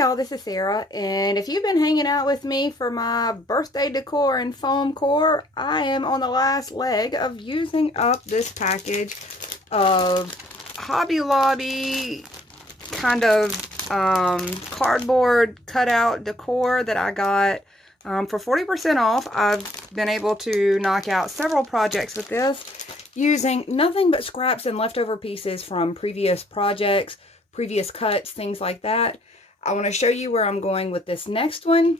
y'all, this is Sarah, and if you've been hanging out with me for my birthday decor and foam core, I am on the last leg of using up this package of Hobby Lobby kind of cardboard cutout decor that I got for 40% off. I've been able to knock out several projects with this using nothing but scraps and leftover pieces from previous projects, previous cuts, things like that. I want to show you where I'm going with this next one.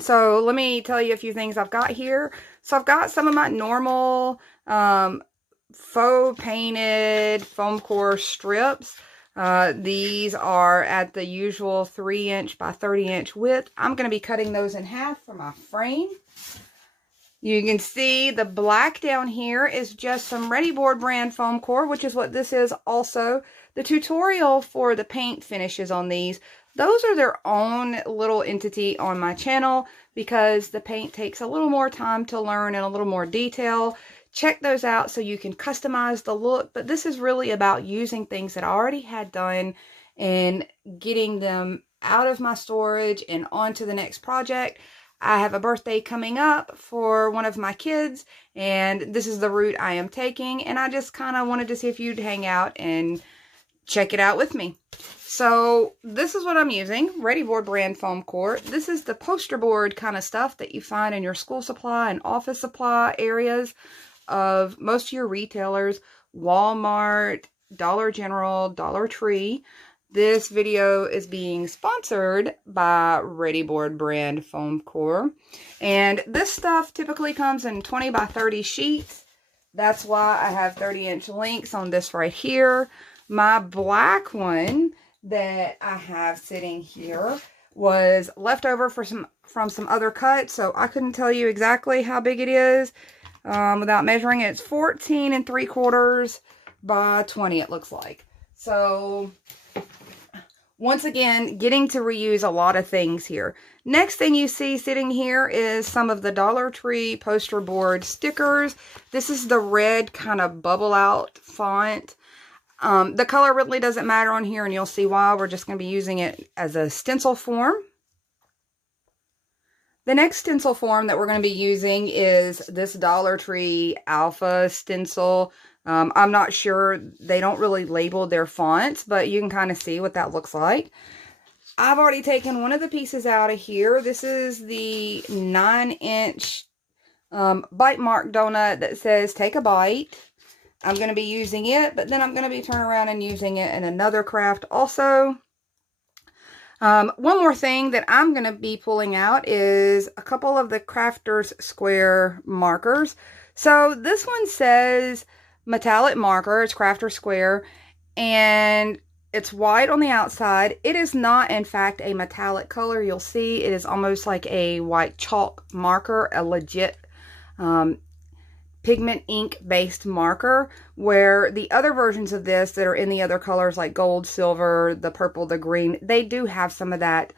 So let me tell you a few things I've got here. So I've got some of my normal faux painted foam core strips. These are at the usual 3" by 30" width. I'm going to be cutting those in half for my frame. You can see the black down here is just some Readi-board brand foam core, which is what this is also. The tutorial for the paint finishes on these, those are their own little entity on my channel because the paint takes a little more time to learn and a little more detail. Check those out so you can customize the look, but this is really about using things that I already had done and getting them out of my storage and onto the next project. I have a birthday coming up for one of my kids, and this is the route I am taking, and I just kind of wanted to see if you'd hang out and check it out with me. So this is what I'm using, Readi-board brand foam core. This is the poster board kind of stuff that you find in your school supply and office supply areas of most of your retailers, Walmart, Dollar General, Dollar Tree. This video is being sponsored by Readi-board brand foam core. And this stuff typically comes in 20 by 30 sheets. That's why I have 30" links on this right here. My black one that I have sitting here was left over from some other cuts, so I couldn't tell you exactly how big it is without measuring it. It's 14 3/4 by 20, it looks like. So once again, getting to reuse a lot of things here. Next thing you see sitting here is some of the Dollar Tree poster board stickers. This is the red kind of bubble out font. The color really doesn't matter on here, and you'll see why. We're just going to be using it as a stencil form. The next stencil form that we're going to be using is this Dollar Tree Alpha stencil. I'm not sure, they don't really label their fonts, but you can kind of see what that looks like. I've already taken one of the pieces out of here. This is the 9" bite mark donut that says take a bite. I'm going to be using it, but then I'm going to be turning around and using it in another craft also. One more thing that I'm going to be pulling out is a couple of the Crafter's Square markers. So this one says metallic marker, it's Crafter Square, and it's white on the outside. It is not, in fact, a metallic color. You'll see it is almost like a white chalk marker, a legit pigment ink based marker, where the other versions of this that are in the other colors like gold, silver, the purple, the green, they do have some of that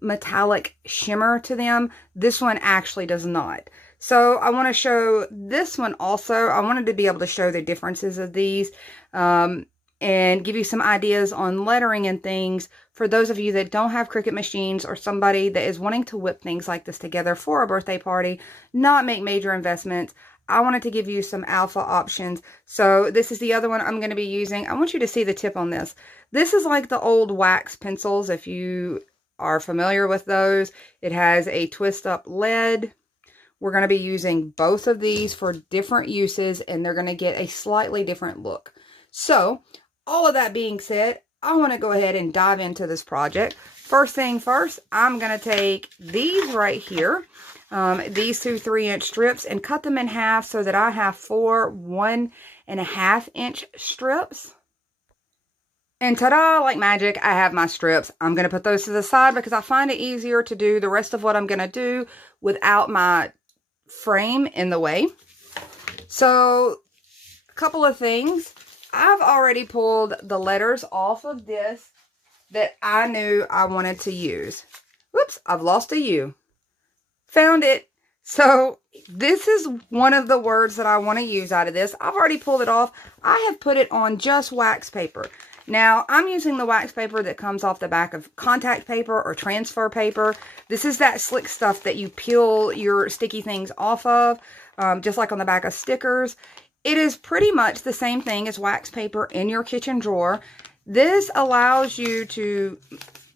metallic shimmer to them. This one actually does not. So I want to show this one also. I wanted to be able to show the differences of these and give you some ideas on lettering and things for those of you that don't have Cricut machines or somebody that is wanting to whip things like this together for a birthday party, not make major investments. I wanted to give you some alpha options. So this is the other one I'm going to be using. I want you to see the tip on this. This is like the old wax pencils, if you are familiar with those. It has a twist up lead. We're going to be using both of these for different uses, and they're going to get a slightly different look. So all of that being said, I want to go ahead and dive into this project. First thing first, I'm going to take these right here. These two 3" strips and cut them in half so that I have 4 1.5" strips. And ta-da, like magic, I have my strips. I'm going to put those to the side because I find it easier to do the rest of what I'm going to do without my frame in the way. So, a couple of things. I've already pulled the letters off of this that I knew I wanted to use. Whoops, I've lost a U. Found it. So this is one of the words that I want to use out of this. I've already pulled it off. I have put it on just wax paper. Now, I'm using the wax paper that comes off the back of contact paper or transfer paper. This is that slick stuff that you peel your sticky things off of, just like on the back of stickers. It is pretty much the same thing as wax paper in your kitchen drawer. This allows you to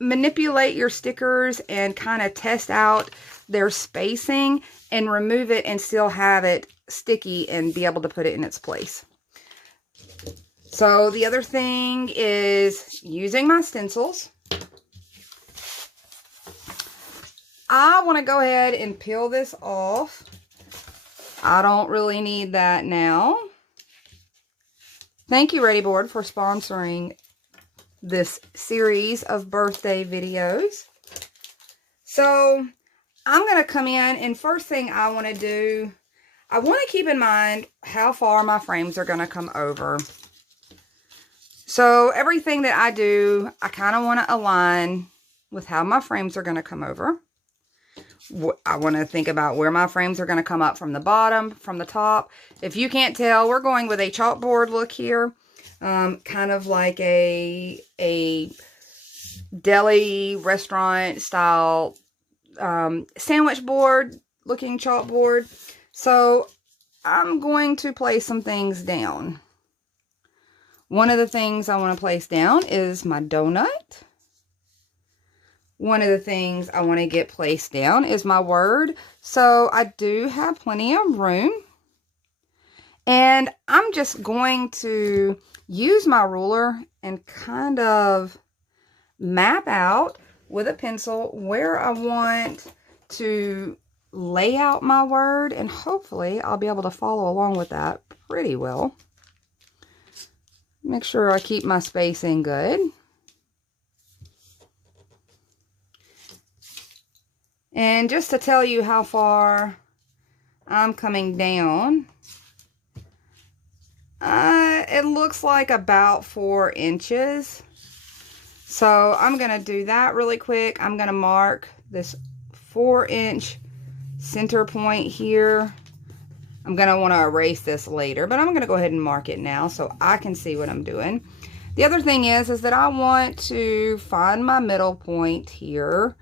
manipulate your stickers and kind of test out their spacing and remove it and still have it sticky and be able to put it in its place. So the other thing is using my stencils. I want to go ahead and peel this off. I don't really need that now. Thank you, Readi-board, for sponsoring this series of birthday videos. So I'm going to come in, and first thing I want to do, I want to keep in mind how far my frames are going to come over. So everything that I do, I kind of want to align with how my frames are going to come over. I want to think about where my frames are going to come up from the bottom, from the top. If you can't tell, we're going with a chalkboard look here. Kind of like a deli restaurant style sandwich board looking chalkboard. So I'm going to place some things down. One of the things I want to place down is my donut. One of the things I want to get placed down is my word. So I do have plenty of room. And I'm just going to use my ruler and kind of map out with a pencil where I want to lay out my word. And hopefully I'll be able to follow along with that pretty well. Make sure I keep my spacing good. And just to tell you how far I'm coming down, it looks like about 4 inches. So I'm going to do that really quick. I'm going to mark this 4-inch center point here. I'm going to want to erase this later, but I'm going to go ahead and mark it now so I can see what I'm doing. The other thing is that I want to find my middle point here.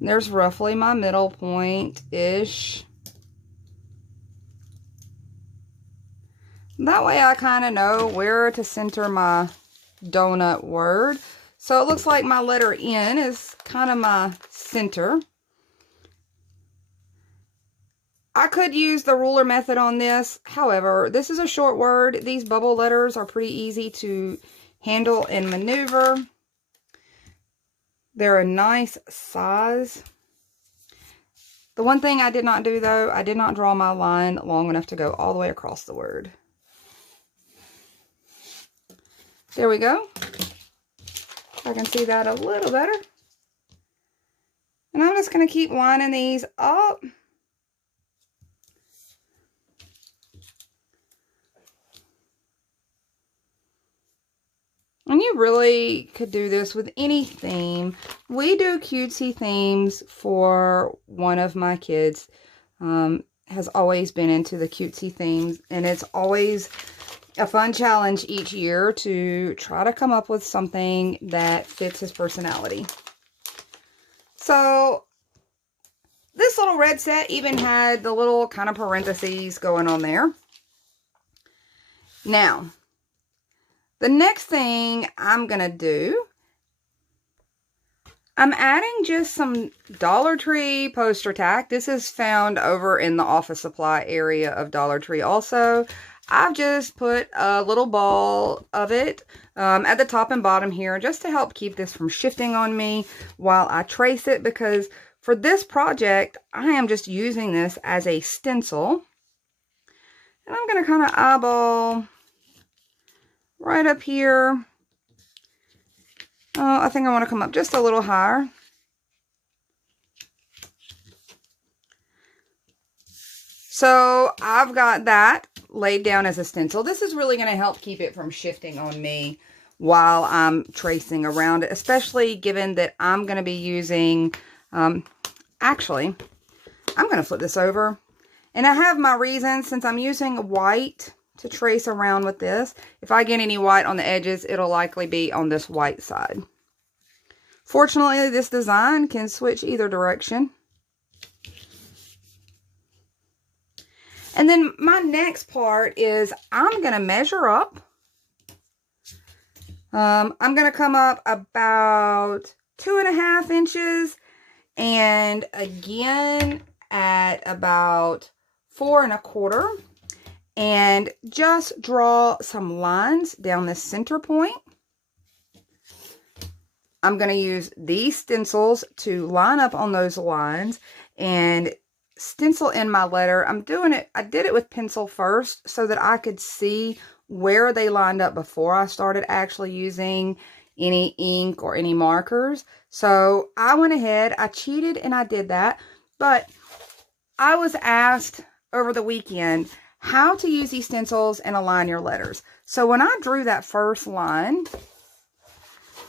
There's roughly my middle point-ish. That way I kind of know where to center my donut word. So it looks like my letter N is kind of my center. I could use the ruler method on this. However, this is a short word. These bubble letters are pretty easy to handle and maneuver. They're a nice size. The one thing I did not do though, I did not draw my line long enough to go all the way across the word. There we go. I can see that a little better. And I'm just going to keep lining these up. And you really could do this with any theme. We do cutesy themes for one of my kids. Has always been into the cutesy themes. And it's always a fun challenge each year to try to come up with something that fits his personality. So this little red set even had the little kind of parentheses going on there. Now, the next thing I'm going to do, I'm adding just some Dollar Tree poster tack. This is found over in the office supply area of Dollar Tree also. I've just put a little ball of it at the top and bottom here just to help keep this from shifting on me while I trace it, because for this project, I am just using this as a stencil. And I'm going to kind of eyeball right up here. Oh, I think I want to come up just a little higher. So I've got that laid down as a stencil. This is really going to help keep it from shifting on me while I'm tracing around it, especially given that I'm going to be using, actually, I'm going to flip this over And I have my reasons, since I'm using white to trace around with this. If I get any white on the edges, it'll likely be on this white side. Fortunately, this design can switch either direction. And then my next part is I'm going to measure up. I'm going to come up about 2.5 inches, and again at about 4.25, and just draw some lines down the center point. I'm going to use these stencils to line up on those lines and stencil in my letter. I did it with pencil first so that I could see where they lined up before I started actually using any ink or any markers. So I went ahead, I cheated and I did that. But I was asked over the weekend how to use these stencils and align your letters. So when I drew that first line,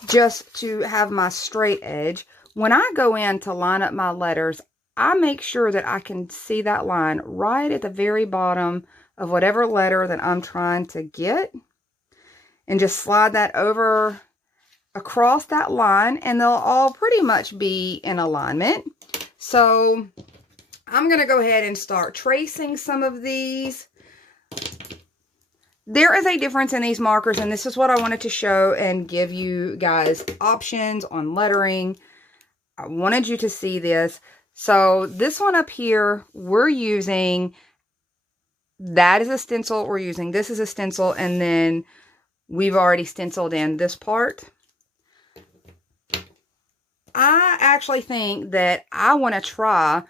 just to have my straight edge, when I go in to line up my letters, I make sure that I can see that line right at the very bottom of whatever letter that I'm trying to get, and just slide that over across that line, and they'll all pretty much be in alignment. So I'm going to go ahead and start tracing some of these. There is a difference in these markers, and this is what I wanted to show and give you guys options on lettering. I wanted you to see this. So this one up here, we're using, that is a stencil we're using. This is a stencil, and then we've already stenciled in this part. I actually think that I want to try.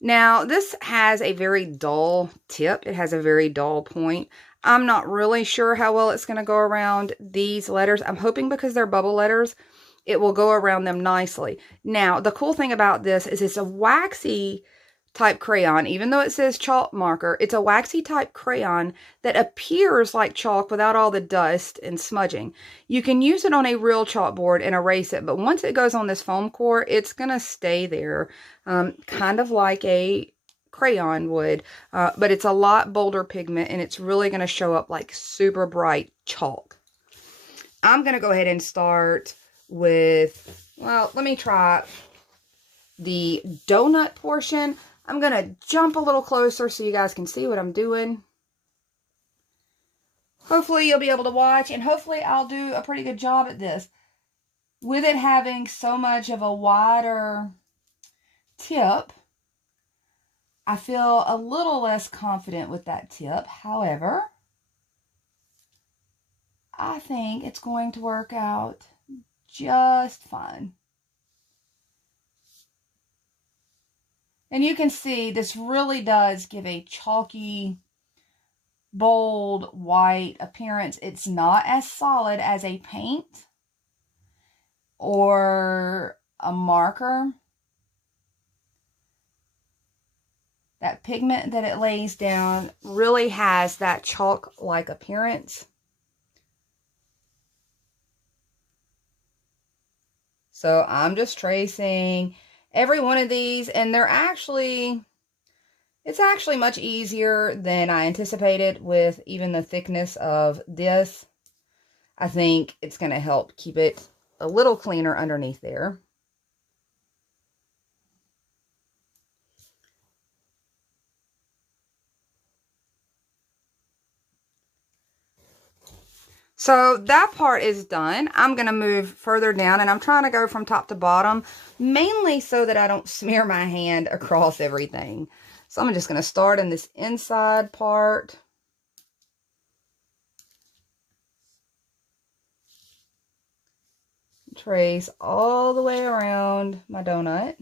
Now, this has a very dull tip. It has a very dull point. I'm not really sure how well it's going to go around these letters. I'm hoping because they're bubble letters, it will go around them nicely. Now, the cool thing about this is it's a waxy type crayon. Even though it says chalk marker, it's a waxy type crayon that appears like chalk without all the dust and smudging. You can use it on a real chalkboard and erase it, but once it goes on this foam core, it's going to stay there, kind of like a crayon would, but it's a lot bolder pigment, and it's really going to show up like super bright chalk. I'm going to go ahead and start with, well, let me try the donut portion. I'm going to jump a little closer so you guys can see what I'm doing. Hopefully you'll be able to watch, and hopefully I'll do a pretty good job at this. With it having so much of a wider tip, I feel a little less confident with that tip. However, I think it's going to work out just fine. And you can see this really does give a chalky, bold, white appearance. It's not as solid as a paint or a marker. That pigment that it lays down really has that chalk-like appearance. So I'm just tracing every one of these, and it's actually much easier than I anticipated with even the thickness of this. I think it's going to help keep it a little cleaner underneath there. So that part is done. I'm going to move further down, and I'm trying to go from top to bottom, mainly so that I don't smear my hand across everything. So I'm just going to start in this inside part. Trace all the way around my donut.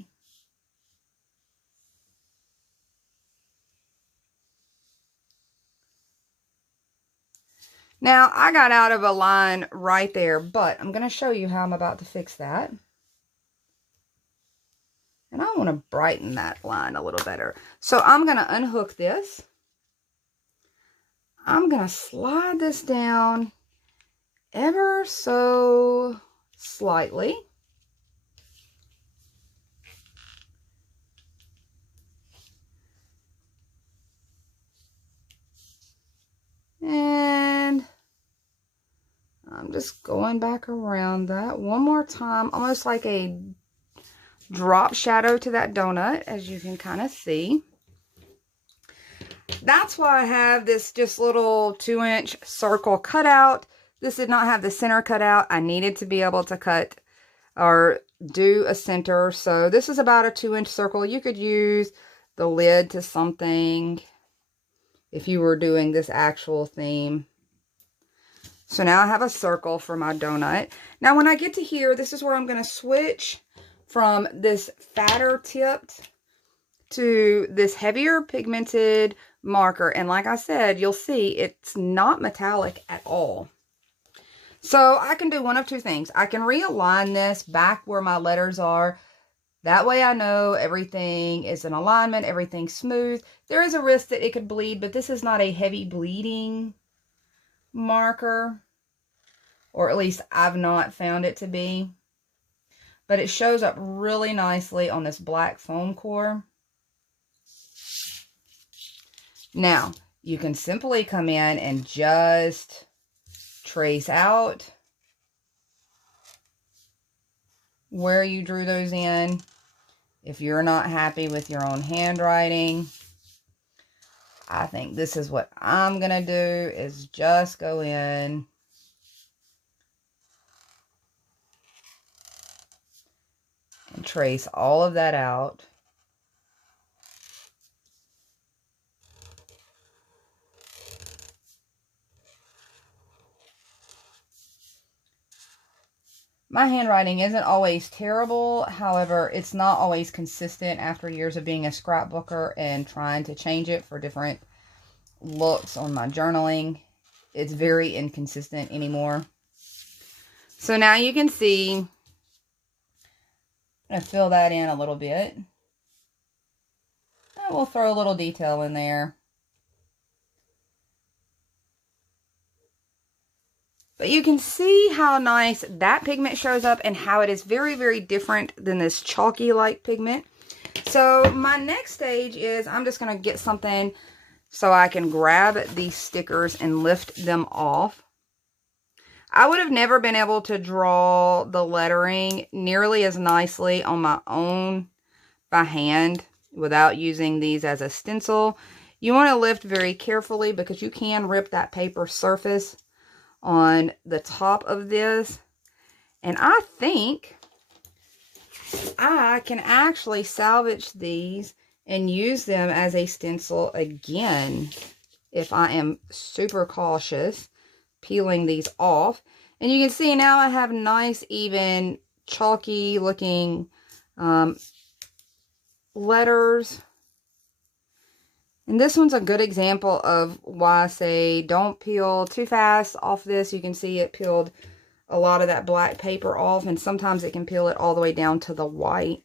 Now, I got out of a line right there, but I'm going to show you how I'm about to fix that. And I want to brighten that line a little better. So I'm going to unhook this. I'm going to slide this down ever so slightly. And I'm just going back around that one more time, almost like a drop shadow to that donut, as you can kind of see. That's why I have this just little 2-inch circle cutout. This did not have the center cut out. I needed to be able to cut or do a center. So this is about a 2-inch circle. You could use the lid to something if you were doing this actual theme. So now I have a circle for my donut. Now when I get to here, this is where I'm going to switch from this fatter tipped to this heavier pigmented marker. And like I said, you'll see it's not metallic at all. So I can do one of two things. I can realign this back where my letters are. That way I know everything is in alignment, everything's smooth. There is a risk that it could bleed, but this is not a heavy bleeding marker. Or at least I've not found it to be. But it shows up really nicely on this black foam core. Now, you can simply come in and just trace out where you drew those in. If you're not happy with your own handwriting, I think this is what I'm going to do, is just go in and trace all of that out. My handwriting isn't always terrible. However, it's not always consistent after years of being a scrapbooker and trying to change it for different looks on my journaling. It's very inconsistent anymore. So now you can see, I'm going to fill that in a little bit. And we'll throw a little detail in there. But you can see how nice that pigment shows up and how it is very, very different than this chalky-like pigment. So my next stage is I'm just going to get something so I can grab these stickers and lift them off. I would have never been able to draw the lettering nearly as nicely on my own by hand without using these as a stencil. You want to lift very carefully because you can rip that paper surface on the top of this. And I think I can actually salvage these and use them as a stencil again if I am super cautious peeling these off. And you can see now I have nice, even, chalky looking letters. And this one's a good example of why I say don't peel too fast off this. You can see it peeled a lot of that black paper off, and sometimes it can peel it all the way down to the white,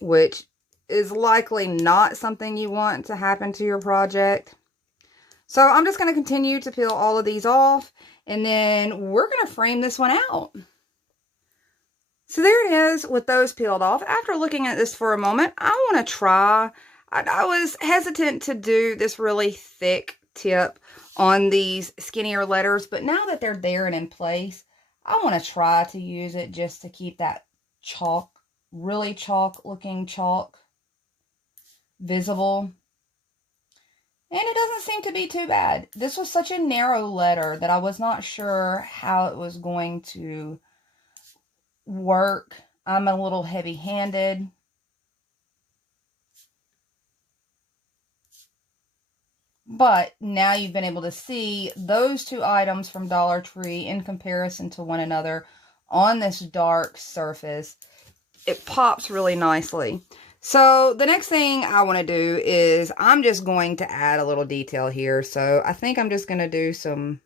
which is likely not something you want to happen to your project. So I'm just going to continue to peel all of these off, and then we're going to frame this one out. So there it is with those peeled off. After looking at this for a moment, I want to try. I was hesitant to do this really thick tip on these skinnier letters, but now that they're there and in place, I want to try to use it just to keep that chalk, really chalk looking chalk visible. And it doesn't seem to be too bad. This was such a narrow letter that I was not sure how it was going to work. I'm a little heavy-handed. But now you've been able to see those two items from Dollar Tree in comparison to one another on this dark surface. It pops really nicely. So the next thing I want to do is I'm just going to add a little detail here. So I think I'm just going to do some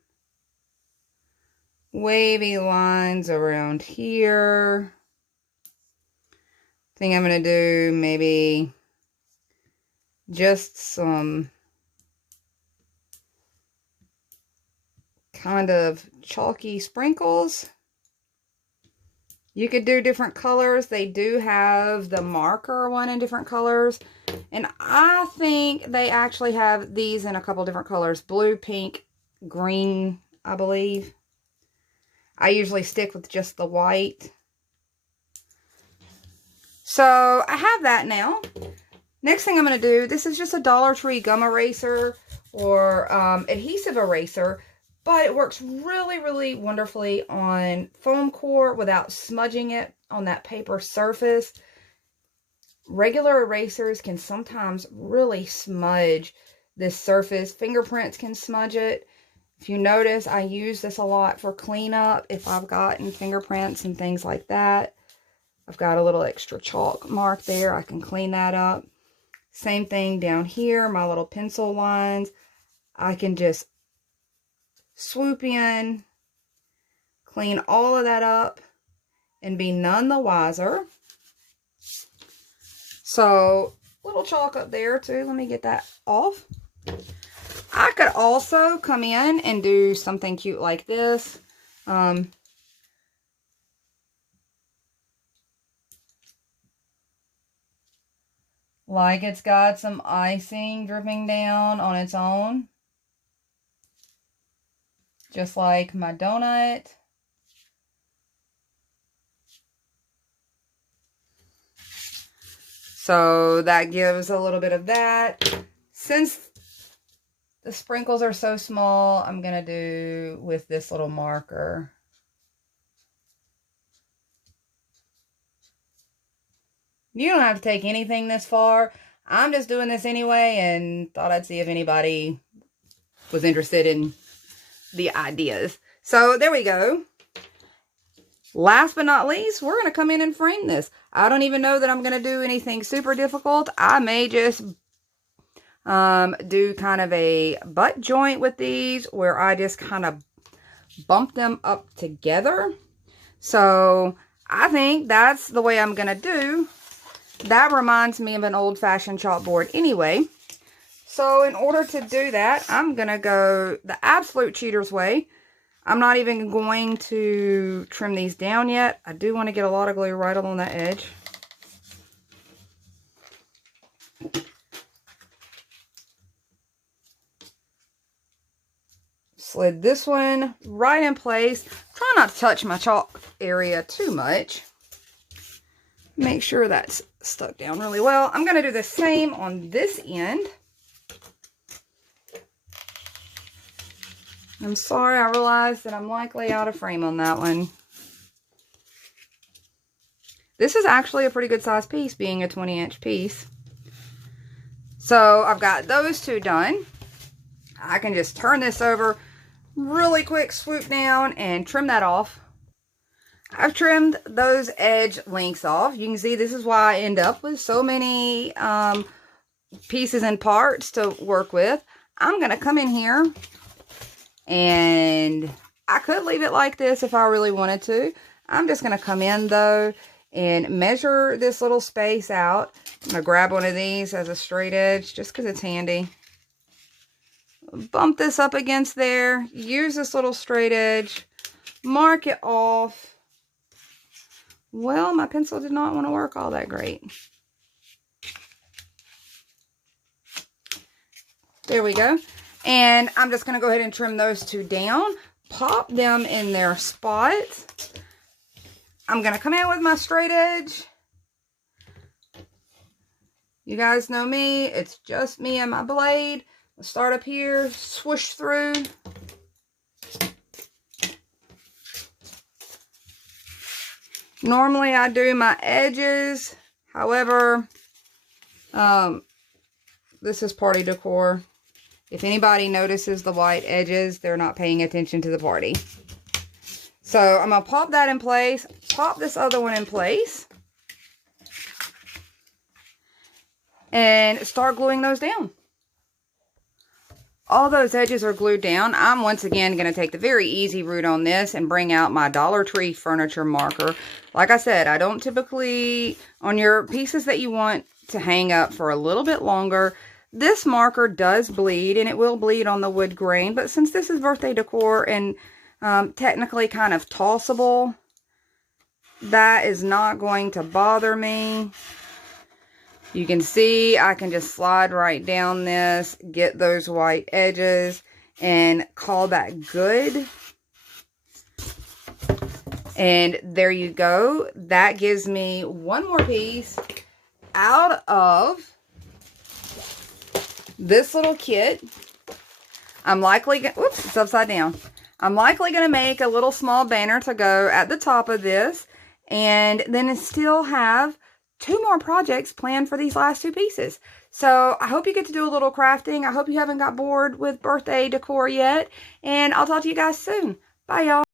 wavy lines around here. I think I'm going to do maybe just some kind of chalky sprinkles. You could do different colors. They do have the marker one in different colors. And I think they actually have these in a couple different colors. Blue, pink, green, I believe. I usually stick with just the white. So I have that now. Next thing I'm going to do, this is just a Dollar Tree gum eraser or adhesive eraser, but it works really, really wonderfully on foam core without smudging it on that paper surface. Regular erasers can sometimes really smudge this surface. Fingerprints can smudge it. If you notice, I use this a lot for cleanup if I've gotten fingerprints and things like that. I've got a little extra chalk mark there. I can clean that up. Same thing down here, my little pencil lines. I can just swoop in, clean all of that up, and be none the wiser. So, little chalk up there too. Let me get that off. I could also come in and do something cute like this. Like it's got some icing dripping down on its own. Just like my donut. So that gives a little bit of that. Since the sprinkles are so small, I'm going to do with this little marker. You don't have to take anything this far. I'm just doing this anyway and thought I'd see if anybody was interested in the ideas. So there we go. Last but not least, we're going to come in and frame this. I don't even know that I'm going to do anything super difficult. I may just do kind of a butt joint with these where I just kind of bump them up together. So I think that's the way I'm going to do. That reminds me of an old-fashioned chalkboard anyway. So in order to do that, I'm going to go the absolute cheater's way. I'm not even going to trim these down yet. I do want to get a lot of glue right along that edge. Slid this one right in place. Try not to touch my chalk area too much. Make sure that's stuck down really well. I'm going to do the same on this end. I'm sorry, I realized that I'm likely out of frame on that one. This is actually a pretty good size piece, being a 20-inch piece. So I've got those two done. I can just turn this over, really quick swoop down and trim that off. I've trimmed those edge lengths off. You can see this is why I end up with so many pieces and parts to work with. I'm going to come in here and I could leave it like this if I really wanted to. I'm just going to come in though and measure this little space out. I'm going to grab one of these as a straight edge just because it's handy. Bump this up against there. Use this little straight edge. Mark it off. Well, my pencil did not want to work all that great. There we go. And I'm just going to go ahead and trim those two down. Pop them in their spots. I'm going to come in with my straight edge. You guys know me. It's just me and my blade. I'll start up here. Swoosh through. Normally I do my edges. However, this is party decor. If anybody notices the white edges, they're not paying attention to the party. So I'm going to pop that in place. Pop this other one in place. And start gluing those down. All those edges are glued down. I'm once again going to take the very easy route on this and bring out my Dollar Tree furniture marker. Like I said, I don't typically, on your pieces that you want to hang up for a little bit longer, this marker does bleed, and it will bleed on the wood grain. But since this is birthday decor and technically kind of tossable, that is not going to bother me. You can see I can just slide right down this, get those white edges, and call that good. And there you go. That gives me one more piece out of this little kit. I'm likely gonna, whoops, it's upside down. I'm likely going to make a little small banner to go at the top of this, and then still have 2 more projects planned for these last 2 pieces. So I hope you get to do a little crafting. I hope you haven't got bored with birthday decor yet, and I'll talk to you guys soon. Bye, y'all.